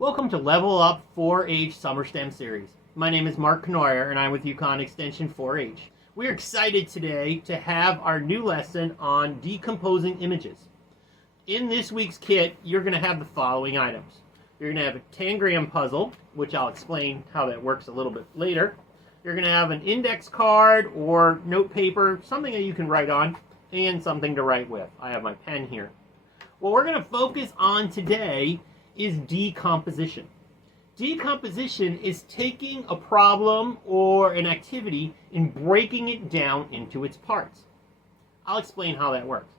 Welcome to Level Up 4-H Summer STEM Series. My name is Mark Knoyer and I'm with Yukon Extension 4-H. We're excited today to have our new lesson on decomposing images. In this week's kit, you're going to have the following items. You're going to have a tangram puzzle, which I'll explain how that works a little bit later. You're going to have an index card or note paper, something that you can write on, and something to write with. I have my pen here. What we're going to focus on today is decomposition. Decomposition is taking a problem or an activity and breaking it down into its parts. I'll explain how that works.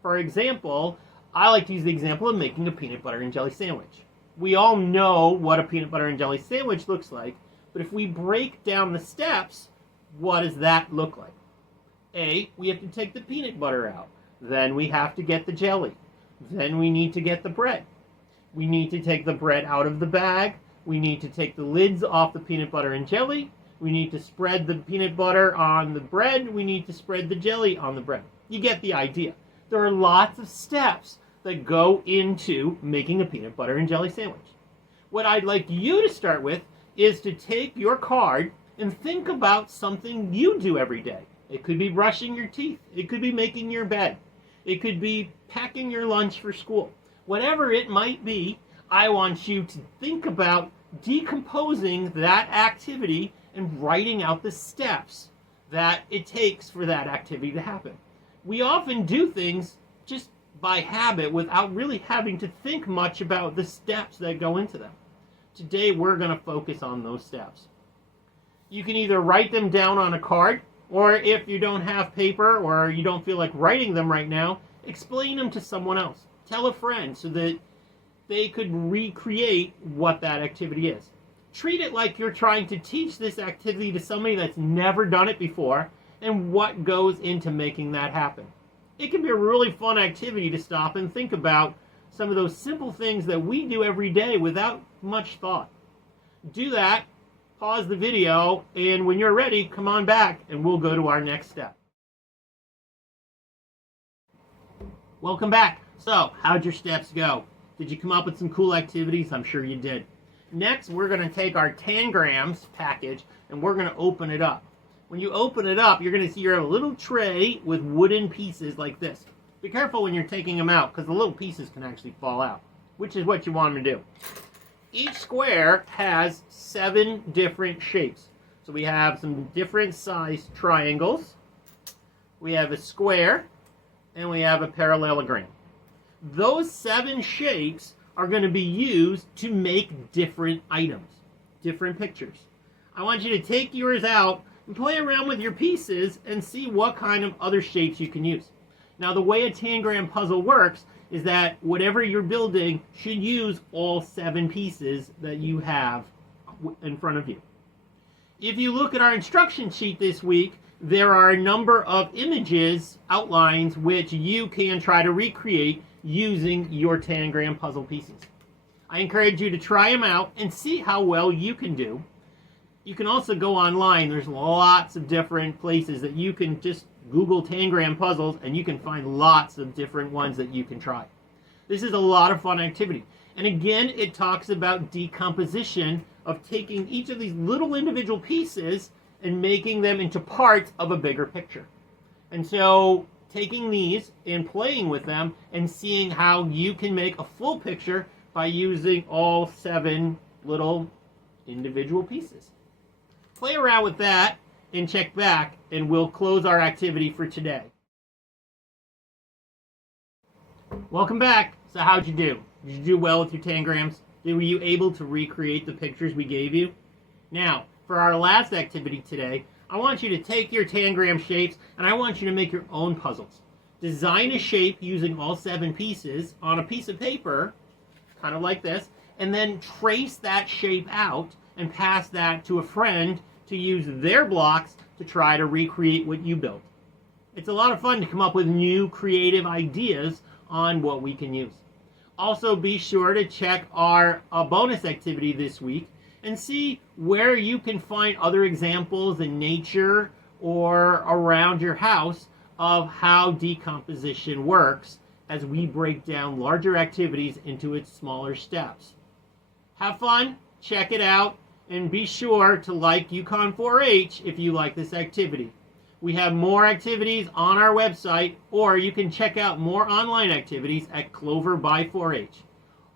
For example, I like to use the example of making a peanut butter and jelly sandwich. We all know what a peanut butter and jelly sandwich looks like, but if we break down the steps, what does that look like? A, we have to take the peanut butter out. Then we have to get the jelly. Then we need to get the bread. We need to take the bread out of the bag. We need to take the lids off the peanut butter and jelly. We need to spread the peanut butter on the bread. We need to spread the jelly on the bread. You get the idea. There are lots of steps that go into making a peanut butter and jelly sandwich. What I'd like you to start with is to take your card and think about something you do every day. It could be brushing your teeth. It could be making your bed. It could be packing your lunch for school. Whatever it might be, I want you to think about decomposing that activity and writing out the steps that it takes for that activity to happen. We often do things just by habit without really having to think much about the steps that go into them. Today we're going to focus on those steps. You can either write them down on a card, or if you don't have paper or you don't feel like writing them right now, explain them to someone else. Tell a friend so that they could recreate what that activity is. Treat it like you're trying to teach this activity to somebody that's never done it before and what goes into making that happen. It can be a really fun activity to stop and think about some of those simple things that we do every day without much thought. Do that, pause the video, and when you're ready, come on back and we'll go to our next step. Welcome back. So, how'd your steps go? Did you come up with some cool activities? I'm sure you did. Next, we're going to take our tangrams package and we're going to open it up. When you open it up, you're going to see you have a little tray with wooden pieces like this. Be careful when you're taking them out because the little pieces can actually fall out, which is what you want them to do. Each square has 7 different shapes. So we have some different sized triangles. We have a square and we have a parallelogram. Those 7 shapes are going to be used to make different items, different pictures. I want you to take yours out and play around with your pieces and see what kind of other shapes you can use. Now, the way a tangram puzzle works is that whatever you're building should use all 7 pieces that you have in front of you. If you look at our instruction sheet this week, there are a number of images, outlines, which you can try to recreate using your tangram puzzle pieces. I encourage you to try them out and see how well you can do. You can also go online. There's lots of different places that you can just Google tangram puzzles and you can find lots of different ones that you can try. This is a lot of fun activity. And again, it talks about decomposition of taking each of these little individual pieces and making them into parts of a bigger picture. And so taking these and playing with them and seeing how you can make a full picture by using all 7 little individual pieces. Play around with that and check back and we'll close our activity for today. Welcome back. So how'd you do? Did you do well with your tangrams? Were you able to recreate the pictures we gave you? Now, for our last activity today, I want you to take your tangram shapes and I want you to make your own puzzles. Design a shape using all 7 pieces on a piece of paper, kind of like this, and then trace that shape out and pass that to a friend to use their blocks to try to recreate what you built. It's a lot of fun to come up with new creative ideas on what we can use. Also, be sure to check our bonus activity this week and see where you can find other examples in nature or around your house of how decomposition works as we break down larger activities into its smaller steps. Have fun, check it out, and be sure to like Yukon 4-H if you like this activity. We have more activities on our website, or you can check out more online activities at Clover by 4-H.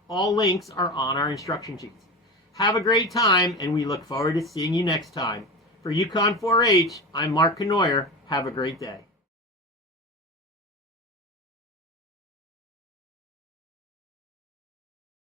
All links are on our instruction sheets. Have a great time, and we look forward to seeing you next time. For Yukon 4-H, I'm Mark Knoyer. Have a great day.